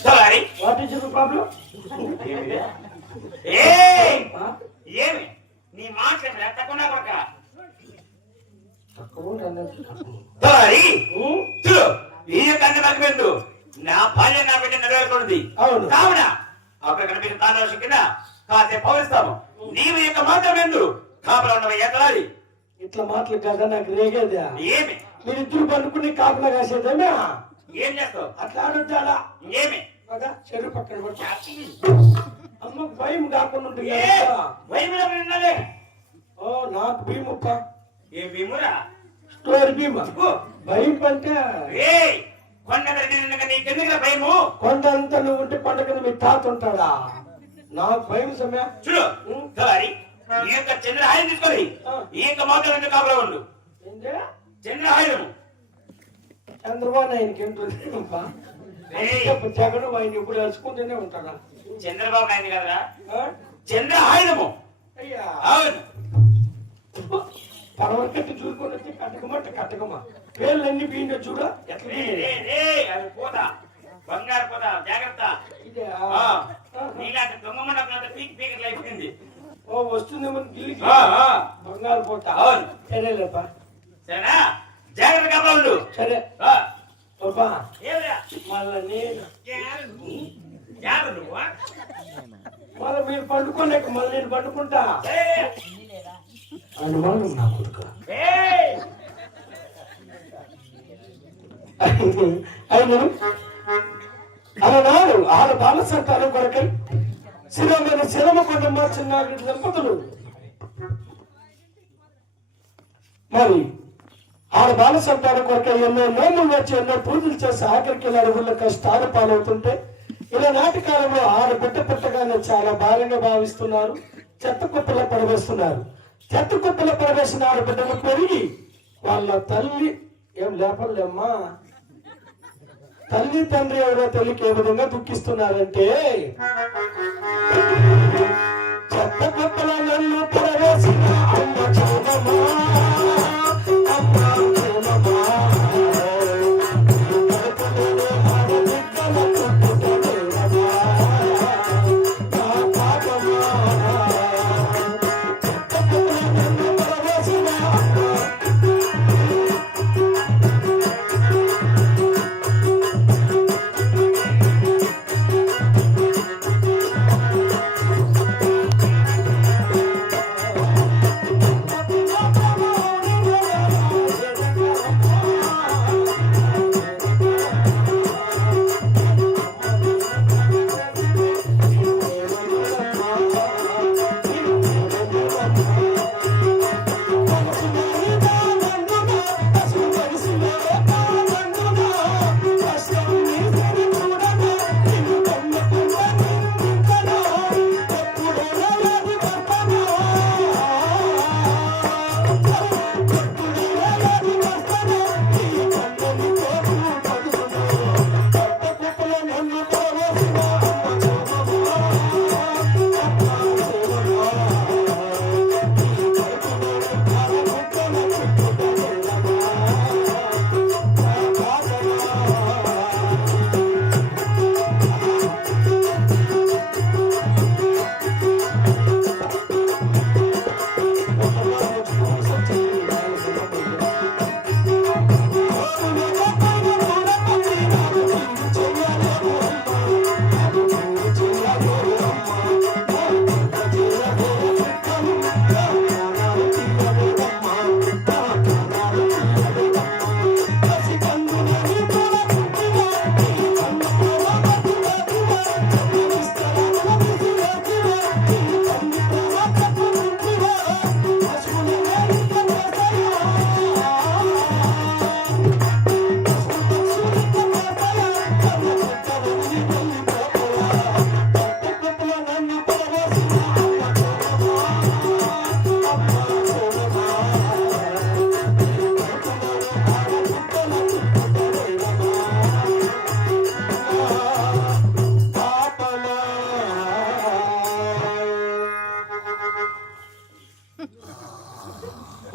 Sorry what is your problem ఏయ్! ఏమి? నీ మాట తక్కువ కొడక. సారీ చూడు ఈ కన్ను మగ్గిపోయింది నా భార్య నా బిడ్డ అవును. కావున అక్కడ కనిపించిన తాండవ కింద కాసేపు పవరిస్తాము నీవు ఈ యొక్క మాట వెందు కాపలా ఉన్నవి ఎత్తలాలి ఇట్లా మాటలు కదా నాకు రేగేదా? ఏమి? మీరిద్దరు పండుకుని కాపలా కాసేదేనా ఏం చేస్తావు? అట్లా ఆడొద్దాలా ఏమి? కదా? చెరువు పక్కన అమ్మ భయం కాకుండా ఉంటుంది కదా. ఓ నాకు భీమప్ప. ఏ భీమురా స్టోరీ భీమ. భయం అంటే? కొండ నీకెందుకు భయము? కొండ అంతా నువ్వు ఉంటే పండుగ మీ తాత ఉంటాడా? నాకు భయం సమయ. చూడు సారీ ఈ యొక్క చంద్ర ఆయుధం తీసుకొని. ఈ యొక్క మాత్రం రెండు కాపలా ఉండు. ఏంటే? చంద్ర ఆయుధం చంద్రబాబు నాయునికి ఏంటంటే జగన్ ఆయన ఇప్పుడు అరుచుకుంటూనే ఉంటాడా? చంద్రబాబు నాయుడు కదరా? చంద్ర ఆయుధము. అయ్యా. అవును పరవకట్టు చూసుకొని వచ్చి కట్టకమట్ట కట్టకమా పేర్లన్నీ బీండ చూడ ఎట్లా పోత. బంగారు పోత జాగ్రత్త. నీలాంటి దొంగ మండపం పీక్ పీక్ అయిపోయింది. ఓ వస్తుందేమో గిల్లి. బంగారు పోత. సరేలేపా. సరేనా? జాగ్రత్త కాపాడు. సరే. ఏమిరా? మళ్ళా నేను జాగ్రత్త నువ్వు మళ్ళీ మీరు పండుకోలేక మళ్ళీ నేను పండుకుంటా. అనుమానం నా కొడుక. అయినా అలనాడు ఆడ బాల సంతానం కొరకై శిరమైన శిరమ కొండమ్మ చిన్నారెడ్డి దంపతులు. మరి ఆడ బాల సంతానం కొరకు ఎన్నో నోములు వచ్చి ఎన్నో పూజలు చేసి ఆఖరికి ఇలా అడుగుల్లో కష్టాలు పాలవుతుంటే ఇలా నాటి కాలంలో ఆడ బిడ్డ పుట్టగానే చాలా భారంగా భావిస్తున్నారు. చెత్త కుప్పలో పడవేస్తున్నారు. చెత్త కుప్పలో పడవేసిన ఆడ బిడ్డలు పెరిగి వాళ్ళ తల్లి ఏం లేపలేమ్మా? తల్లి తండ్రి ఎవరో తల్లికి ఏ విధంగా దుఃఖిస్తున్నారంటే చెత్త కుప్పలో నన్ను పడవేసిన అమ్మ అమ్మ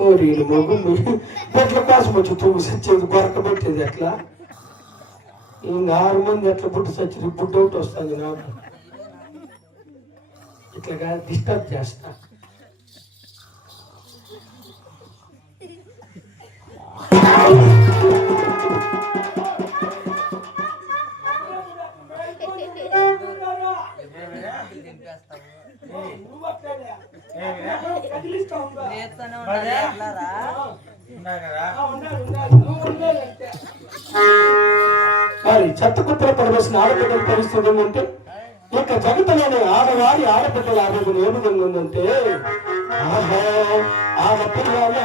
ఓరి మగు పొట్ల కోసం వచ్చి తుమ్ము సచ్చేది గొరక పెట్టేది ఎట్లా? ఇంక ఆరు మంది ఎట్లా పుట్టి సచ్చింది పుట్టి ఒకటి వస్తుంది నాకు. ఇట్లా కాదు డిస్టర్బ్ చేస్తా. కుప్పల పడవలసిన పరిస్థితి ఏంటంటే ఇక జగత్తులోని ఆడవారి ఆడబిడ్డల ఆరోగ్యం ఏ విధంగా ఉందంటే ఆహా, ఆడపిల్లల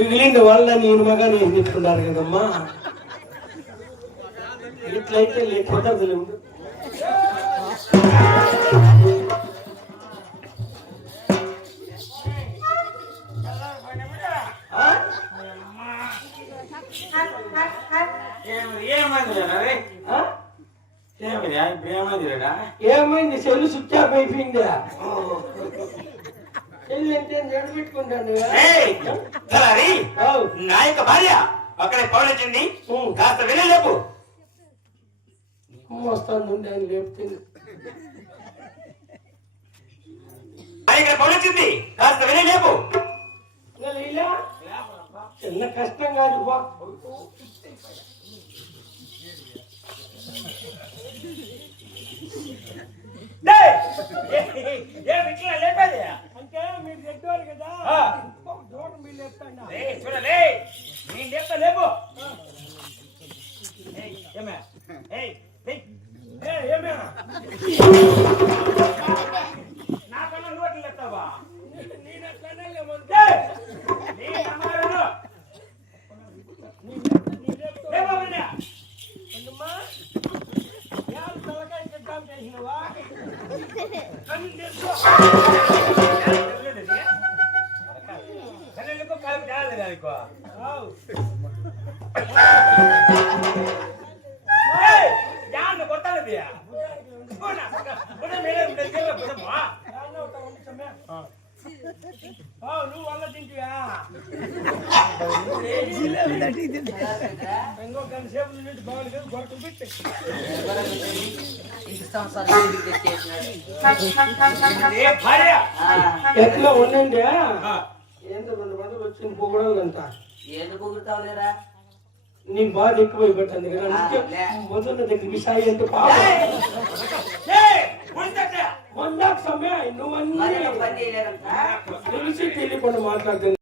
మిగిలిన వాళ్ళ నేను మగా నేను చెప్తున్నారు కదమ్మా. ఇట్లయితే ఆ? ఆ? ఏమైంది? సెల్లు ఆఫ్ అయిపోయిందా నా యొక్క భార్య అక్కడే పౌలించింది కాస్త వెళ్ళలేపు వస్తాను ఆయన లేపుతుంది నా ఇక్కడ పౌలించింది కాస్త వెళ్ళలేపు ఇంకా లీలా? చిన్న కష్టం కాదు బా అంటే మీరు నువ్వు వల్ల తింటివా ఎట్లా ఉండండి? ఏంటో రెండు మందులు వచ్చింది పొగడాలంట ఎందుకు కుగురుతావులేరా నీకు బాధ ఎక్కువైపోతుంది కదా. మొదల దగ్గరికి సాయి అంటే పాపం. సమయం నువ్వు మరి అన్నీ పని చేయలేదంట? తెలిసి తెలియకుండా మాట్లాడుతుంది.